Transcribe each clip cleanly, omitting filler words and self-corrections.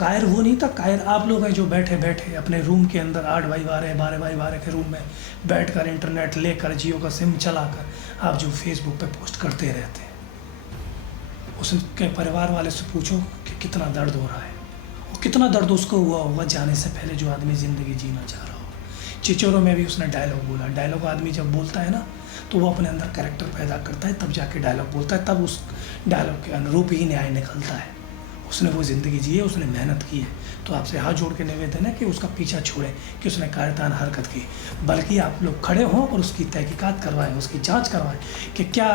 कायर वो नहीं था, कायर आप लोग हैं जो बैठे बैठे अपने रूम के अंदर 8x12 12x12 के रूम में बैठकर इंटरनेट लेकर जियो का सिम चलाकर आप जो फेसबुक पे पोस्ट करते रहते हैं। उसके परिवार वाले से पूछो कि कितना दर्द हो रहा है और कितना दर्द उसको हुआ होगा जाने से पहले जो आदमी ज़िंदगी जीना चाह रहा हो। चिचोरों में भी उसने डायलॉग बोला। डायलॉग आदमी जब बोलता है ना तो वो अपने अंदर कैरेक्टर पैदा करता है, तब जाके डायलॉग बोलता है, तब उस डायलॉग के अनुरूप ही न्याय निकलता है। उसने वो ज़िंदगी जी है, उसने मेहनत की है, तो आपसे हाथ जोड़ के निवेदन है कि उसका पीछा छोड़ें कि उसने कायरतान हरकत की, बल्कि आप लोग खड़े हों और उसकी तहकीकात करवाएं, उसकी जांच करवाएं कि क्या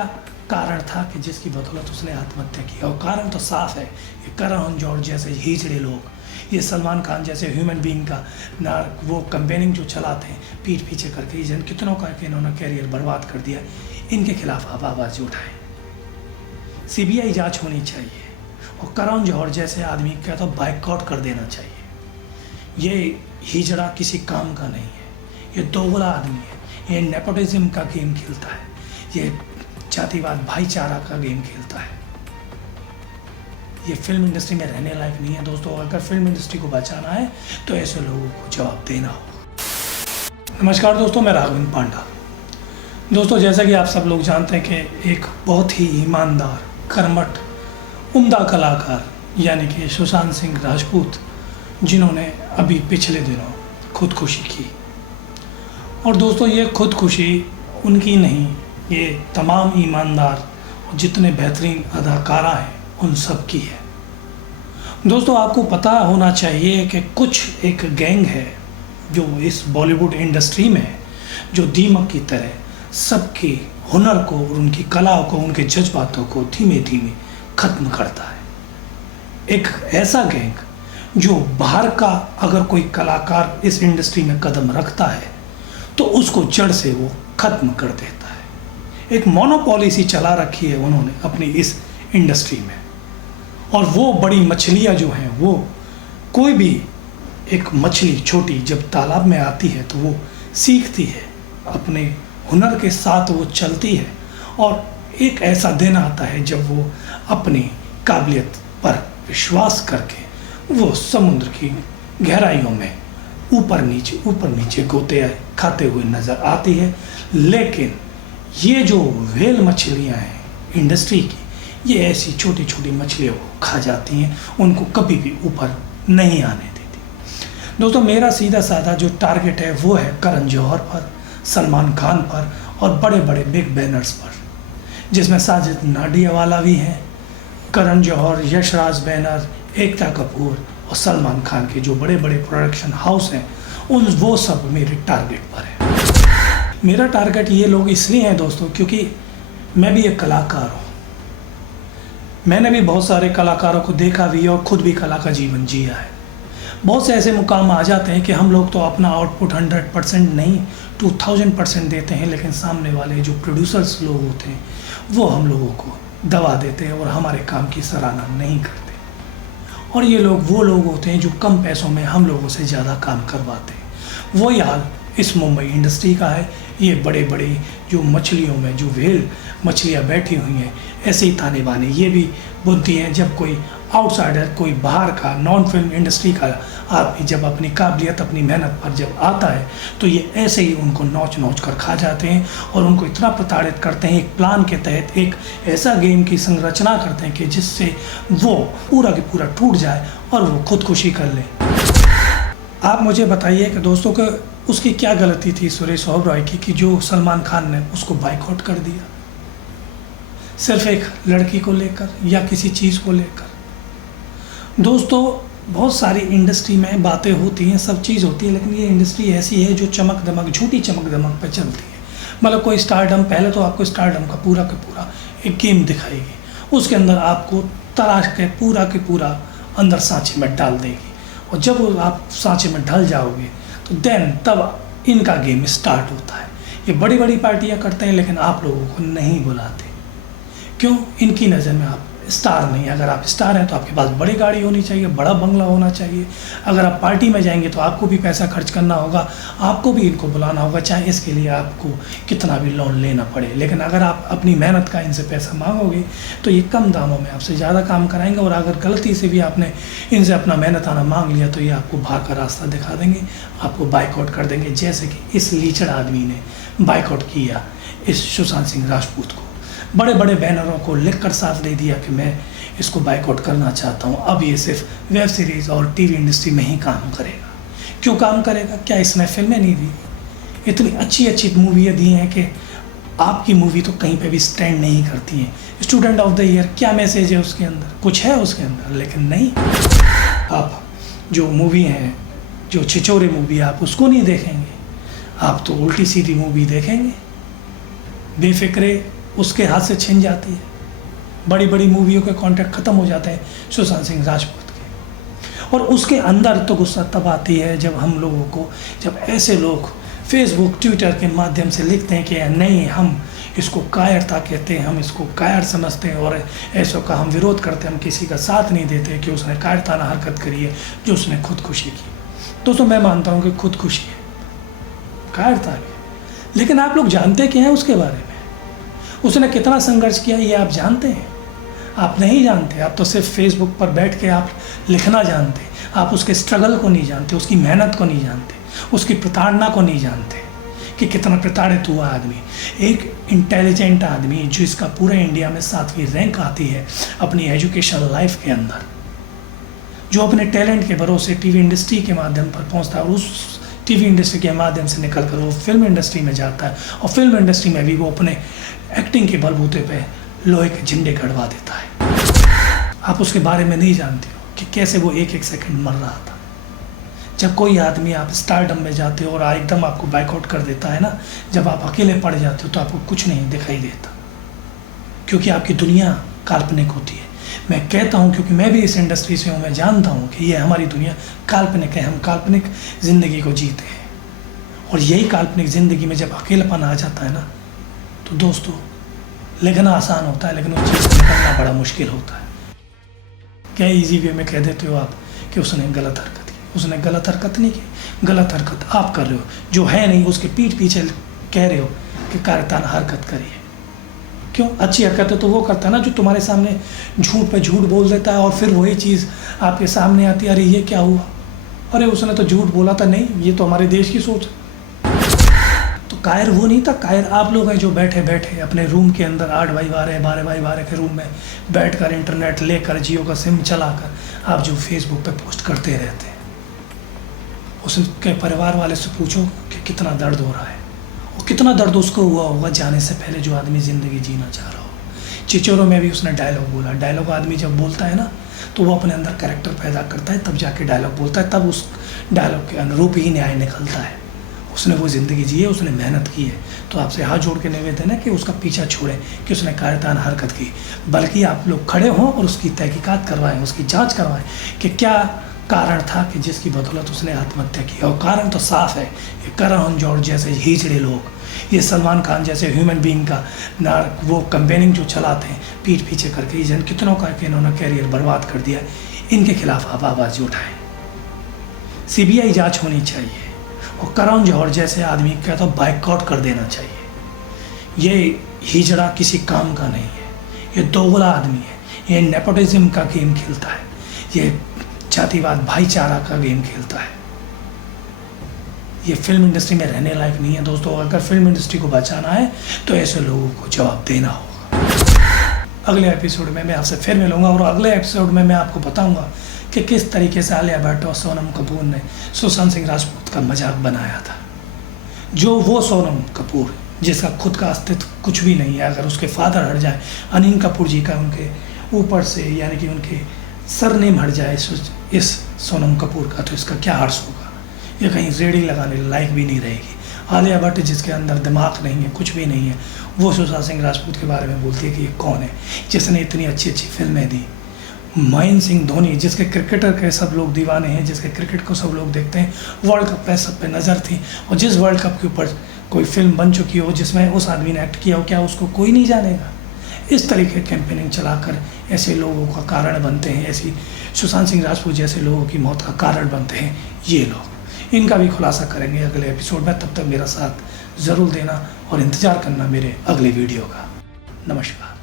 कारण था कि जिसकी बदौलत उसने आत्महत्या की। और कारण तो साफ है, ये करण जौहर जैसे हिजड़े लोग, ये सलमान खान जैसे ह्यूमन बीइंग का ना वो कंपेनिंग जो चलाते हैं पीठ पीछे करके, जन कितनों का कि इन्होंने कैरियर बर्बाद कर दिया, इनके खिलाफ आप आवाज़ उठाएं। CBI जांच होनी चाहिए और करण जौहर जैसे आदमी का तो बाइकआउट कर देना चाहिए। ये हिजड़ा किसी काम का नहीं है, ये दोगला आदमी है, ये नेपोटिज्म का गेम खेलता है, ये जातिवाद भाईचारा का गेम खेलता है। ये फिल्म इंडस्ट्री में रहने लायक नहीं है दोस्तों। अगर फिल्म इंडस्ट्री को बचाना है तो ऐसे लोगों को जवाब देना होगा। नमस्कार दोस्तों, मैं राघवेंद्र पांडा। दोस्तों, जैसा कि आप सब लोग जानते हैं कि एक बहुत ही ईमानदार, कर्मठ, उम्दा कलाकार यानी कि सुशांत सिंह राजपूत, जिन्होंने अभी पिछले दिनों खुदकुशी की। और दोस्तों, ये खुदकुशी उनकी नहीं, ये तमाम ईमानदार जितने बेहतरीन अदाकारा हैं उन सब की है। दोस्तों, आपको पता होना चाहिए कि कुछ एक गैंग है जो इस बॉलीवुड इंडस्ट्री में है, जो दीमक की तरह सबके हुनर को और उनकी कला को, उनके जज्बातों को धीमे धीमे ख़त्म करता है। एक ऐसा गैंग जो बाहर का अगर कोई कलाकार इस इंडस्ट्री में कदम रखता है तो उसको जड़ से वो ख़त्म कर देता है। एक मोनोपोली सी चला रखी है उन्होंने अपनी इस इंडस्ट्री में। और वो बड़ी मछलियाँ जो हैं, वो कोई भी एक मछली छोटी जब तालाब में आती है तो वो सीखती है, अपने हुनर के साथ वो चलती है, और एक ऐसा दिन आता है जब वो अपनी काबिलियत पर विश्वास करके वो समुद्र की गहराइयों में ऊपर नीचे गोते खाते हुए नज़र आती है। लेकिन ये जो व्हेल मछलियाँ हैं इंडस्ट्री की, ये ऐसी छोटी छोटी मछलियों को खा जाती हैं, उनको कभी भी ऊपर नहीं आने देती। दोस्तों, मेरा सीधा साधा जो टारगेट है वो है करण जौहर पर, सलमान खान पर और बड़े बड़े बिग बैनर्स पर, जिसमें साजिद नाडियावाला भी हैं, करण जौहर, यशराज बैनर, एकता कपूर और सलमान खान के जो बड़े बड़े प्रोडक्शन हाउस हैं, वो सब मेरे टारगेट पर है। मेरा टारगेट ये लोग इसलिए हैं दोस्तों क्योंकि मैं भी एक कलाकार हूँ। मैंने भी बहुत सारे कलाकारों को देखा भी और ख़ुद भी कला का जीवन जिया है। बहुत से ऐसे मुकाम आ जाते हैं कि हम लोग तो अपना आउटपुट 100% नहीं 2000% देते हैं, लेकिन सामने वाले जो प्रोड्यूसर्स लोग होते हैं वो हम लोगों को दबा देते हैं और हमारे काम की सराहना नहीं करते। और ये लोग वो लोग होते हैं जो कम पैसों में हम लोगों से ज़्यादा काम करवाते हैं। वही हाल इस मुंबई इंडस्ट्री का है। ये बड़े बड़े जो मछलियों में जो व्हेल मछलियाँ बैठी हुई हैं, ऐसे ही ताने बाने ये भी बुनती हैं। जब कोई आउटसाइडर, कोई बाहर का नॉन फिल्म इंडस्ट्री का आदमी जब अपनी काबिलियत, अपनी मेहनत पर जब आता है तो ये ऐसे ही उनको नोच नोच कर खा जाते हैं और उनको इतना प्रताड़ित करते हैं। एक प्लान के तहत एक ऐसा गेम की संरचना करते हैं कि जिससे वो पूरा के पूरा टूट जाए और वो खुदकुशी कर ले। आप मुझे बताइए कि दोस्तों कि उसकी क्या गलती थी सुरेश ओबेरॉय की कि जो सलमान खान ने उसको बाइकआउट कर दिया, सिर्फ एक लड़की को लेकर या किसी चीज़ को लेकर। दोस्तों, बहुत सारी इंडस्ट्री में बातें होती हैं, सब चीज़ होती है, लेकिन ये इंडस्ट्री ऐसी है जो चमक दमक, झूठी चमक दमक पे चलती है। मतलब कोई स्टारडम, पहले तो आपको स्टारडम का पूरा एक गेम दिखाएगी, उसके अंदर आपको तराश के पूरा अंदर सांचे में डाल देगी, और जब आप सांचे में ढल जाओगे तो तब इनका गेम स्टार्ट होता है। ये बड़ी बड़ी पार्टियाँ करते हैं लेकिन आप लोगों को नहीं बुलाते। क्यों? इनकी नज़र में आप स्टार नहीं। अगर आप स्टार हैं तो आपके पास बड़ी गाड़ी होनी चाहिए, बड़ा बंगला होना चाहिए। अगर आप पार्टी में जाएंगे तो आपको भी पैसा खर्च करना होगा, आपको भी इनको बुलाना होगा, चाहे इसके लिए आपको कितना भी लोन लेना पड़े। लेकिन अगर आप अपनी मेहनत का इनसे पैसा मांगोगे तो ये कम दामों में आपसे ज़्यादा काम कराएंगे। और अगर गलती से भी आपने इनसे अपना मेहनत आना मांग लिया तो ये आपको बाहर का रास्ता दिखा देंगे, आपको बाइकआउट कर देंगे, जैसे कि इस लीचड़ आदमी ने बाइकआउट किया इस सुशांत सिंह राजपूत को। बड़े बड़े बैनरों को लिखकर साफ दे दिया कि मैं इसको बाइकआउट करना चाहता हूँ। अब ये सिर्फ वेब सीरीज़ और टीवी इंडस्ट्री में ही काम करेगा। क्यों काम करेगा? क्या इसने फिल्में नहीं दी? इतनी अच्छी अच्छी मूवियाँ दी हैं कि आपकी मूवी तो कहीं पे भी स्टैंड नहीं करती हैं। स्टूडेंट ऑफ द ईयर, क्या मैसेज है उसके अंदर? कुछ है उसके अंदर, लेकिन नहीं। आप जो मूवी हैं, जो छिछोरे मूवी, आप उसको नहीं देखेंगे, आप तो उल्टी सीधी मूवी देखेंगे। बेफिक्रे उसके हाथ से छिन जाती है। बड़ी बड़ी मूवियों के कॉन्ट्रैक्ट ख़त्म हो जाते हैं सुशांत सिंह राजपूत के। और उसके अंदर तो गुस्सा तब आती है जब हम लोगों को, जब ऐसे लोग फेसबुक ट्विटर के माध्यम से लिखते हैं कि नहीं, हम इसको कायरता कहते हैं, हम इसको कायर समझते हैं और ऐसों का हम विरोध करते हैं, हम किसी का साथ नहीं देते कि उसने कायरताना हरकत करी है जो उसने खुदकुशी की। दोस्तों, मैं मानता हूँ कि खुदकुशी है, कायरता है, लेकिन आप लोग जानते क्या हैं उसके बारे में? उसने कितना संघर्ष किया ये आप जानते हैं? आप नहीं जानते। आप तो सिर्फ फेसबुक पर बैठ के आप लिखना जानते, आप उसके स्ट्रगल को नहीं जानते, उसकी मेहनत को नहीं जानते, उसकी प्रताड़ना को नहीं जानते कि कितना प्रताड़ित हुआ आदमी। एक इंटेलिजेंट आदमी जो इसका पूरे इंडिया में 7वीं रैंक आती है अपनी एजुकेशन लाइफ के अंदर, जो अपने टैलेंट के भरोसे टीवी इंडस्ट्री के माध्यम पर पहुंचता है और उस टीवी इंडस्ट्री के माध्यम से निकल कर वो फिल्म इंडस्ट्री में जाता है और फिल्म इंडस्ट्री में भी वो अपने एक्टिंग के बलबूते पे लोहे के झंडे गड़वा देता है। आप उसके बारे में नहीं जानते हो कि कैसे वो एक एक सेकंड मर रहा था। जब कोई आदमी, आप स्टारडम में जाते हो और एकदम आपको बाइकआउट कर देता है ना, जब आप अकेले पड़ जाते हो तो आपको कुछ नहीं दिखाई देता, क्योंकि आपकी दुनिया काल्पनिक होती है। मैं कहता हूँ क्योंकि मैं भी इस इंडस्ट्री से हूँ, मैं जानता हूँ कि ये हमारी दुनिया काल्पनिक है, हम काल्पनिक ज़िंदगी को जीते हैं। और यही काल्पनिक ज़िंदगी में जब अकेलापन आ जाता है ना, तो दोस्तों लिखना आसान होता है लेकिन उस चीज़ से निकलना बड़ा मुश्किल होता है। क्या इजी वे में कह देते हो आप कि उसने गलत हरकत की? उसने गलत हरकत नहीं की, गलत हरकत आप कर रहे हो। जो है नहीं उसके पीठ पीछे कह रहे हो कि कायरताना हरकत करिए। क्यों? अच्छी हरकत है तो वो करता है ना जो तुम्हारे सामने झूठ पे झूठ बोल देता है और फिर वही चीज़ आपके सामने आती है, अरे ये क्या हुआ, अरे उसने तो झूठ बोला था, नहीं ये तो हमारे देश की सोच है। तो कायर वो नहीं था, कायर आप लोग हैं जो बैठे बैठे अपने रूम के अंदर 8x12 12x12 के रूम में बैठकर इंटरनेट लेकर जियो का सिम चलाकर आप जो फेसबुक पे पोस्ट करते रहते हैं। उसके परिवार वाले से पूछो कि कितना दर्द हो रहा है और कितना दर्द उसको हुआ होगा जाने से पहले जो आदमी ज़िंदगी जीना चाह रहा हो। चिचोरों में भी उसने डायलॉग बोला। डायलॉग आदमी जब बोलता है ना तो वो अपने अंदर कैरेक्टर पैदा करता है, तब जाके डायलॉग बोलता है, तब उस डायलॉग के अनुरूप ही न्याय निकलता है। उसने वो ज़िंदगी जी है, उसने मेहनत की है, तो आपसे हाथ जोड़ के निवेदन है कि उसका पीछा छोड़ें कि उसने कायरताना हरकत की, बल्कि आप लोग खड़े हों और उसकी तहकीकात करवाएं, उसकी जांच करवाएं कि क्या कारण था कि जिसकी बदौलत उसने आत्महत्या की। और कारण तो साफ है, ये करण जौहर जैसे हिजड़े लोग, ये सलमान खान जैसे ह्यूमन बीइंग का ना वो कंपेनिंग जो चलाते हैं पीठ पीछे करके, जन कितनों का कि इन्होंने कैरियर बर्बाद कर दिया, इनके खिलाफ आप आवाज़ उठाएं। CBI जाँच होनी चाहिए और करण जौहर जैसे आदमी का तो बाइकआउट कर देना चाहिए। ये हिजड़ा किसी काम का नहीं है, ये दोगला आदमी है, ये नेपोटिज्म का गेम खेलता है, ये जातिवाद भाईचारा का गेम खेलता है। ये फिल्म इंडस्ट्री में रहने लायक नहीं है दोस्तों। अगर फिल्म इंडस्ट्री को बचाना है तो ऐसे लोगों को जवाब देना होगा। अगले एपिसोड में मैं आपसे फिर मिलूंगा और अगले एपिसोड में मैं आपको बताऊंगा कि किस तरीके से आलिया भट्ट और सोनम कपूर ने सुशांत सिंह राजपूत का मजाक बनाया था। जो वो सोनम कपूर जिसका खुद का अस्तित्व कुछ भी नहीं है, अगर उसके फादर हट जाए, अनिल कपूर जी का उनके ऊपर से यानी कि उनके सरनेम हट जाए इस सोनम कपूर का, तो इसका क्या अर्थ होगा? ये कहीं रेडी लगाने लायक भी नहीं रहेगी। आलिया भट्ट जिसके अंदर दिमाग नहीं है, कुछ भी नहीं है, वो सुशांत सिंह राजपूत के बारे में बोलती है कि ये कौन है जिसने इतनी अच्छी अच्छी फिल्में दी। महेंद्र सिंह धोनी जिसके क्रिकेटर के सब लोग दीवाने हैं, जिसके क्रिकेट को सब लोग देखते हैं, वर्ल्ड कप पे सब पे नज़र थी, और जिस वर्ल्ड कप के ऊपर कोई फिल्म बन चुकी हो जिसमें उस आदमी ने एक्ट किया हो, क्या उसको कोई नहीं जानेगा? इस तरीके कैंपेनिंग चलाकर ऐसे लोगों का कारण बनते हैं, ऐसी सुशांत सिंह राजपूत जैसे लोगों की मौत का कारण बनते हैं ये लोग। इनका भी खुलासा करेंगे अगले एपिसोड में। तब तक मेरा साथ ज़रूर देना और इंतज़ार करना मेरे अगले वीडियो का। नमस्कार।